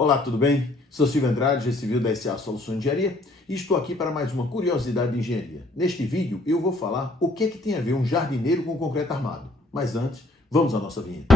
Olá, tudo bem? Sou Silvio Andrade, Engenheiro Civil da SA Soluções de Engenharia e estou aqui para mais uma curiosidade de engenharia. Neste vídeo eu vou falar o que é que tem a ver um jardineiro com concreto armado. Mas antes, vamos à nossa vinheta.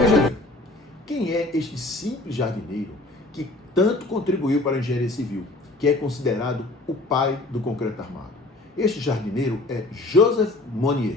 Veja bem, quem é este simples jardineiro que tanto contribuiu para a engenharia civil, que é considerado o pai do concreto armado? Este jardineiro é Joseph Monnier,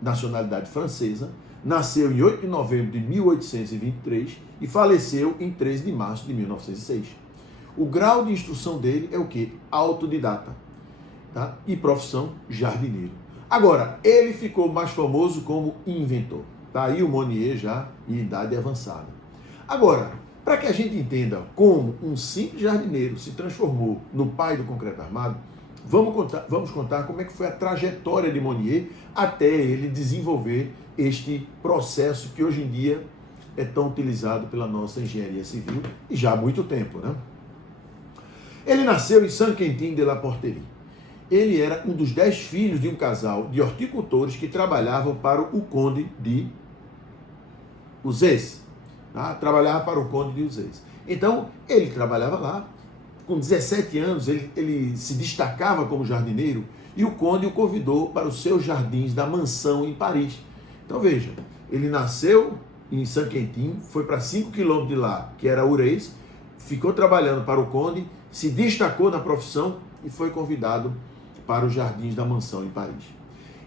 nacionalidade francesa, nasceu em 8 de novembro de 1823 e faleceu em 13 de março de 1906. O grau de instrução dele é o quê? Autodidata, tá? E profissão jardineiro. Agora, ele ficou mais famoso como inventor. Tá aí o Monnier já em idade avançada. Agora, para que a gente entenda como um simples jardineiro se transformou no pai do concreto armado, vamos contar como é que foi a trajetória de Monnier até ele desenvolver este processo que hoje em dia é tão utilizado pela nossa engenharia civil e já há muito tempo, né? Ele nasceu em Saint-Quentin de la Porterie. Ele era um dos 10 filhos de um casal de horticultores que trabalhavam para o conde de Uzès. Tá? Trabalhava para o conde de Uzès. Então, ele trabalhava lá. Com 17 anos, ele se destacava como jardineiro e o conde o convidou para os seus jardins da mansão em Paris. Então, veja, ele nasceu em Saint-Quentin, foi para 5 quilômetros de lá, que era Uzès, ficou trabalhando para o conde, se destacou na profissão e foi convidado para os jardins da mansão em Paris.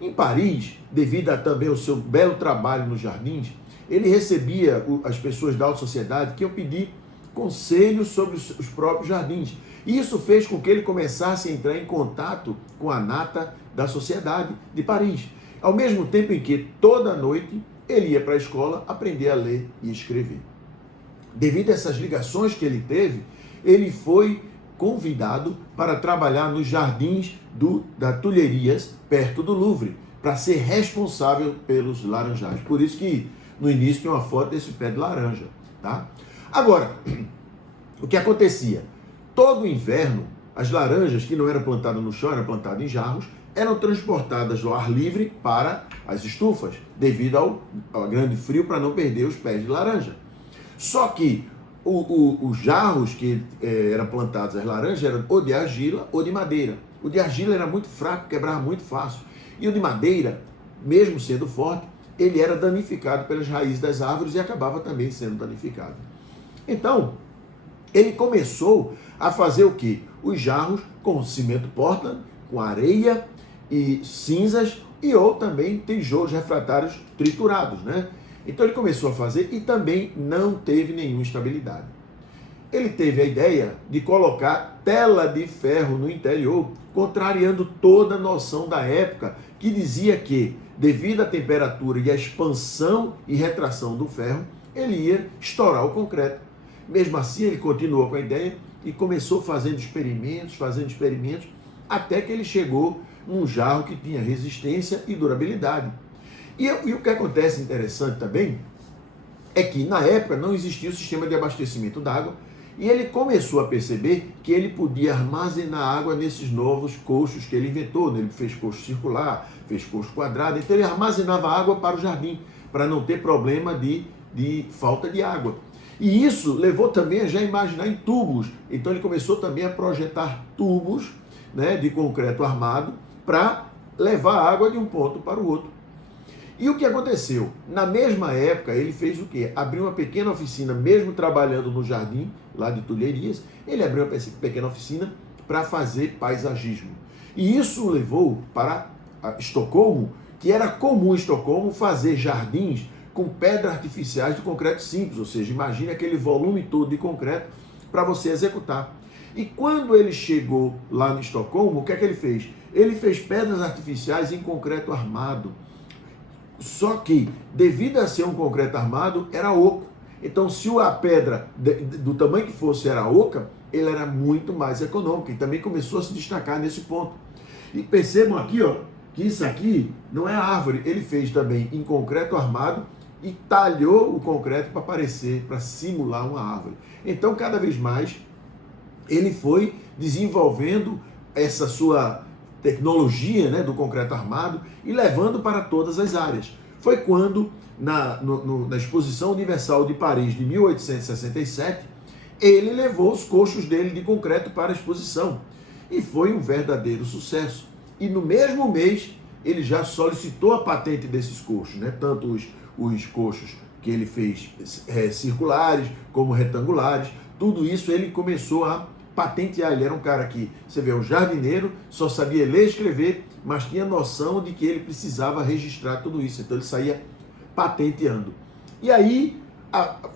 Em Paris, devido também ao seu belo trabalho nos jardins, ele recebia as pessoas da alta sociedade que iam pedir conselhos sobre os próprios jardins. E isso fez com que ele começasse a entrar em contato com a nata da sociedade de Paris. Ao mesmo tempo em que, toda noite, ele ia para a escola aprender a ler e escrever. Devido a essas ligações que ele teve, ele foi convidado para trabalhar nos jardins da Tuileries, perto do Louvre, para ser responsável pelos laranjais. Por isso que no início tem uma foto desse pé de laranja, tá? Agora, o que acontecia? Todo inverno, as laranjas que não eram plantadas no chão, eram plantadas em jarros, eram transportadas ao ar livre para as estufas, devido ao grande frio, para não perder os pés de laranja. Só que os jarros que eram plantados as laranjas eram ou de argila ou de madeira. O de argila era muito fraco, quebrava muito fácil. E o de madeira, mesmo sendo forte, ele era danificado pelas raízes das árvores e acabava também sendo danificado. Então, ele começou a fazer o quê? Os jarros com cimento Portland, com areia e cinzas ou também tijolos refratários triturados, né? Então ele começou a fazer e também não teve nenhuma estabilidade. Ele teve a ideia de colocar tela de ferro no interior, contrariando toda a noção da época que dizia que, devido à temperatura e à expansão e retração do ferro, ele ia estourar o concreto. Mesmo assim, ele continuou com a ideia e começou fazendo experimentos, até que ele chegou num jarro que tinha resistência e durabilidade. E o que acontece interessante também é que, na época, não existia o sistema de abastecimento d'água e ele começou a perceber que ele podia armazenar água nesses novos coxos que ele inventou, né? Ele fez coxo circular, fez coxo quadrado, então ele armazenava água para o jardim, para não ter problema de falta de água. E isso levou também a já imaginar em tubos. Então ele começou também a projetar tubos, né, de concreto armado para levar água de um ponto para o outro. E o que aconteceu? Na mesma época, ele fez o quê? Abriu uma pequena oficina, mesmo trabalhando no jardim, lá de Tuileries, ele abriu uma pequena oficina para fazer paisagismo. E isso levou para Estocolmo, que era comum em Estocolmo fazer jardins com pedras artificiais de concreto simples, ou seja, imagine aquele volume todo de concreto para você executar. E quando ele chegou lá em Estocolmo, o que é que ele fez? Ele fez pedras artificiais em concreto armado. Só que, devido a ser um concreto armado, era oco. Então, se a pedra do tamanho que fosse era oca, ele era muito mais econômico e também começou a se destacar nesse ponto. E percebam aqui, ó, que isso aqui não é árvore. Ele fez também em concreto armado e talhou o concreto para parecer, para simular uma árvore. Então, cada vez mais, ele foi desenvolvendo essa sua tecnologia, né, do concreto armado e levando para todas as áreas. Foi quando, na Exposição Universal de Paris de 1867, ele levou os coxos dele de concreto para a exposição. E foi um verdadeiro sucesso. E no mesmo mês, ele já solicitou a patente desses coxos, né? Tanto os coxos que ele fez circulares como retangulares. Tudo isso ele começou a patentear. Ele era um cara que, você vê, um jardineiro, só sabia ler e escrever, mas tinha noção de que ele precisava registrar tudo isso. Então ele saía patenteando. E aí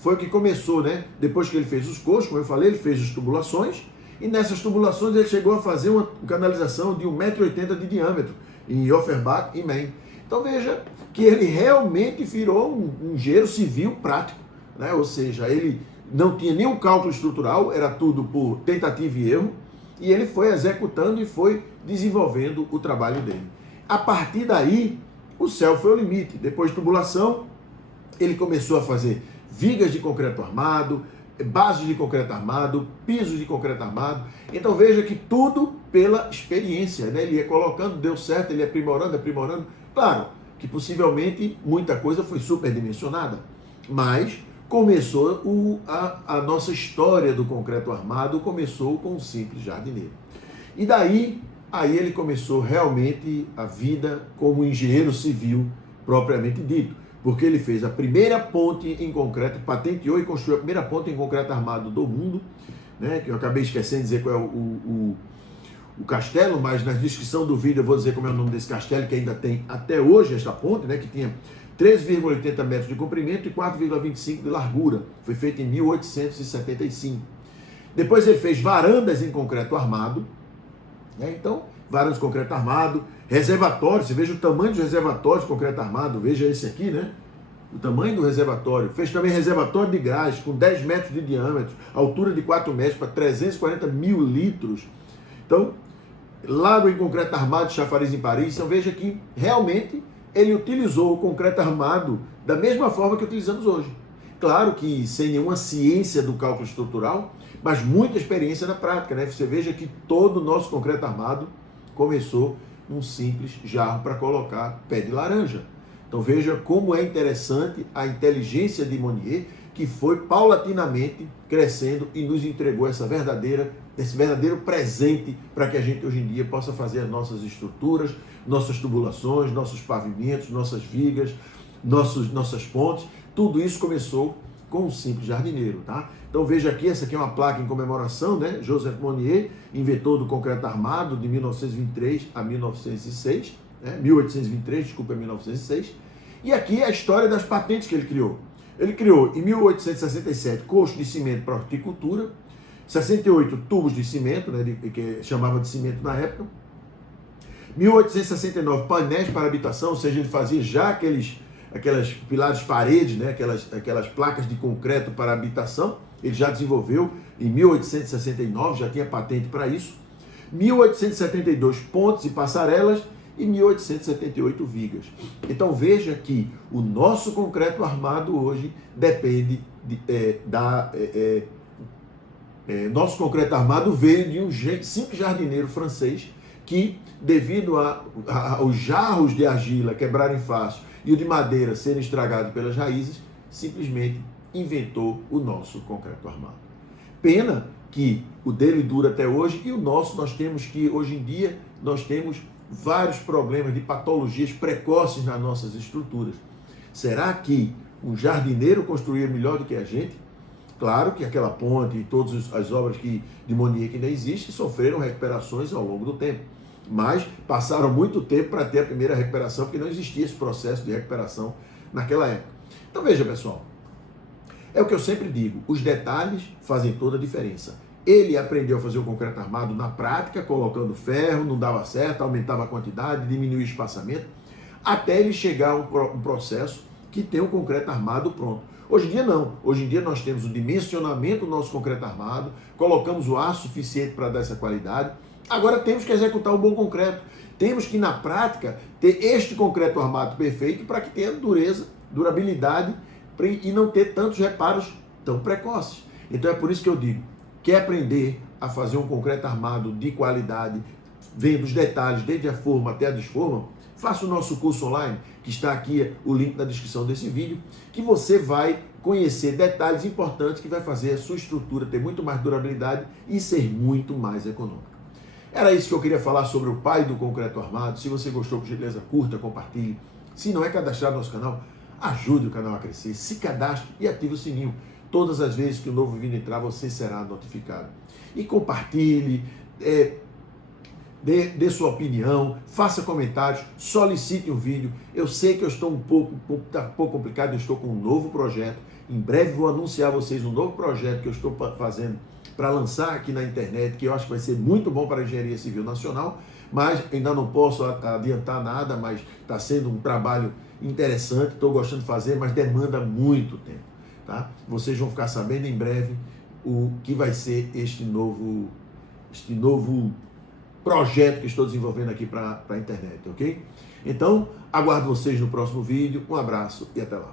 foi o que começou, né? Depois que ele fez os coxos, como eu falei, ele fez as tubulações, e nessas tubulações ele chegou a fazer uma canalização de 1,80 m de diâmetro em Offenbach e Maine. Então veja que ele realmente virou um engenheiro civil prático, né? Ou seja, ele não tinha nenhum cálculo estrutural, era tudo por tentativa e erro, e ele foi executando e foi desenvolvendo o trabalho dele. A partir daí, o céu foi o limite. Depois de tubulação, ele começou a fazer vigas de concreto armado, bases de concreto armado, pisos de concreto armado. Então veja que tudo pela experiência, né? Ele ia colocando, deu certo, ele ia aprimorando. Claro que possivelmente muita coisa foi superdimensionada, mas começou a nossa história do concreto armado, começou com um simples jardineiro. E daí, aí ele começou realmente a vida como engenheiro civil propriamente dito, porque ele fez a primeira ponte em concreto, patenteou e construiu a primeira ponte em concreto armado do mundo, né, que eu acabei esquecendo de dizer qual é o castelo, mas na descrição do vídeo eu vou dizer como é o nome desse castelo, que ainda tem até hoje esta ponte, né, que tinha 3,80 metros de comprimento e 4,25 de largura. Foi feito em 1875. Depois ele fez varandas em concreto armado, né? Então, varandas de concreto armado, reservatório, você veja o tamanho dos reservatórios de concreto armado, veja esse aqui, né? O tamanho do reservatório. Fez também reservatório de gás com 10 metros de diâmetro, altura de 4 metros para 340 mil litros. Então, lago em concreto armado, chafariz em Paris. Então veja que realmente ele utilizou o concreto armado da mesma forma que utilizamos hoje. Claro que sem nenhuma ciência do cálculo estrutural, mas muita experiência na prática, né? Você veja que todo o nosso concreto armado começou num simples jarro para colocar pé de laranja. Então veja como é interessante a inteligência de Monnier, que foi paulatinamente crescendo e nos entregou esse verdadeiro presente para que a gente hoje em dia possa fazer as nossas estruturas, nossas tubulações, nossos pavimentos, nossas vigas, nossas pontes. Tudo isso começou com um simples jardineiro, tá? Então veja aqui, essa aqui é uma placa em comemoração, né? Joseph Monnier, inventor do concreto armado de 1923 a 1906, né? 1823, desculpa, 1906. E aqui é a história das patentes que ele criou. Ele criou em 1867 coxo de cimento para horticultura, 68 tubos de cimento, né, que chamava de cimento na época, 1869 painéis para habitação, ou seja, ele fazia já aquelas pilares de paredes, né, aquelas placas de concreto para habitação. Ele já desenvolveu em 1869, já tinha patente para isso. 1872 pontes e passarelas e 1878 vigas. Então veja que o nosso concreto armado hoje depende nosso concreto armado veio de um simples jardineiro francês que, devido aos jarros de argila quebrarem fácil e o de madeira serem estragados pelas raízes, simplesmente inventou o nosso concreto armado. Pena que o dele dura até hoje e o nosso hoje em dia nós temos vários problemas de patologias precoces nas nossas estruturas. Será que um jardineiro construía melhor do que a gente? Claro que aquela ponte e todas as obras de Monnier que ainda existem sofreram recuperações ao longo do tempo, mas passaram muito tempo para ter a primeira recuperação, porque não existia esse processo de recuperação naquela época. Então veja, pessoal, é o que eu sempre digo, os detalhes fazem toda a diferença. Ele aprendeu a fazer o concreto armado na prática, colocando ferro, não dava certo, aumentava a quantidade, diminuía o espaçamento, até ele chegar a um processo que tem o concreto armado pronto. Hoje em dia não, hoje em dia nós temos o dimensionamento do nosso concreto armado, colocamos o aço suficiente para dar essa qualidade, agora temos que executar um bom concreto, temos que na prática ter este concreto armado perfeito para que tenha dureza, durabilidade e não ter tantos reparos tão precoces. Então é por isso que eu digo, quer aprender a fazer um concreto armado de qualidade, vendo os detalhes, desde a forma até a desforma, faça o nosso curso online, que está aqui o link na descrição desse vídeo, que você vai conhecer detalhes importantes que vai fazer a sua estrutura ter muito mais durabilidade e ser muito mais econômica. Era isso que eu queria falar sobre o pai do concreto armado. Se você gostou, por gentileza, curta, compartilhe. Se não é cadastrado no nosso canal, ajude o canal a crescer, se cadastre e ative o sininho. Todas as vezes que o novo vídeo entrar, você será notificado. E compartilhe, dê sua opinião, faça comentários, solicite um vídeo. Eu sei que eu estou tá um pouco complicado, eu estou com um novo projeto. Em breve vou anunciar a vocês um novo projeto que eu estou fazendo para lançar aqui na internet, que eu acho que vai ser muito bom para a engenharia civil nacional, mas ainda não posso adiantar nada, mas está sendo um trabalho interessante, estou gostando de fazer, mas demanda muito tempo. Tá? Vocês vão ficar sabendo em breve o que vai ser este novo projeto que estou desenvolvendo aqui para a internet, ok? Então, aguardo vocês no próximo vídeo. Um abraço e até lá.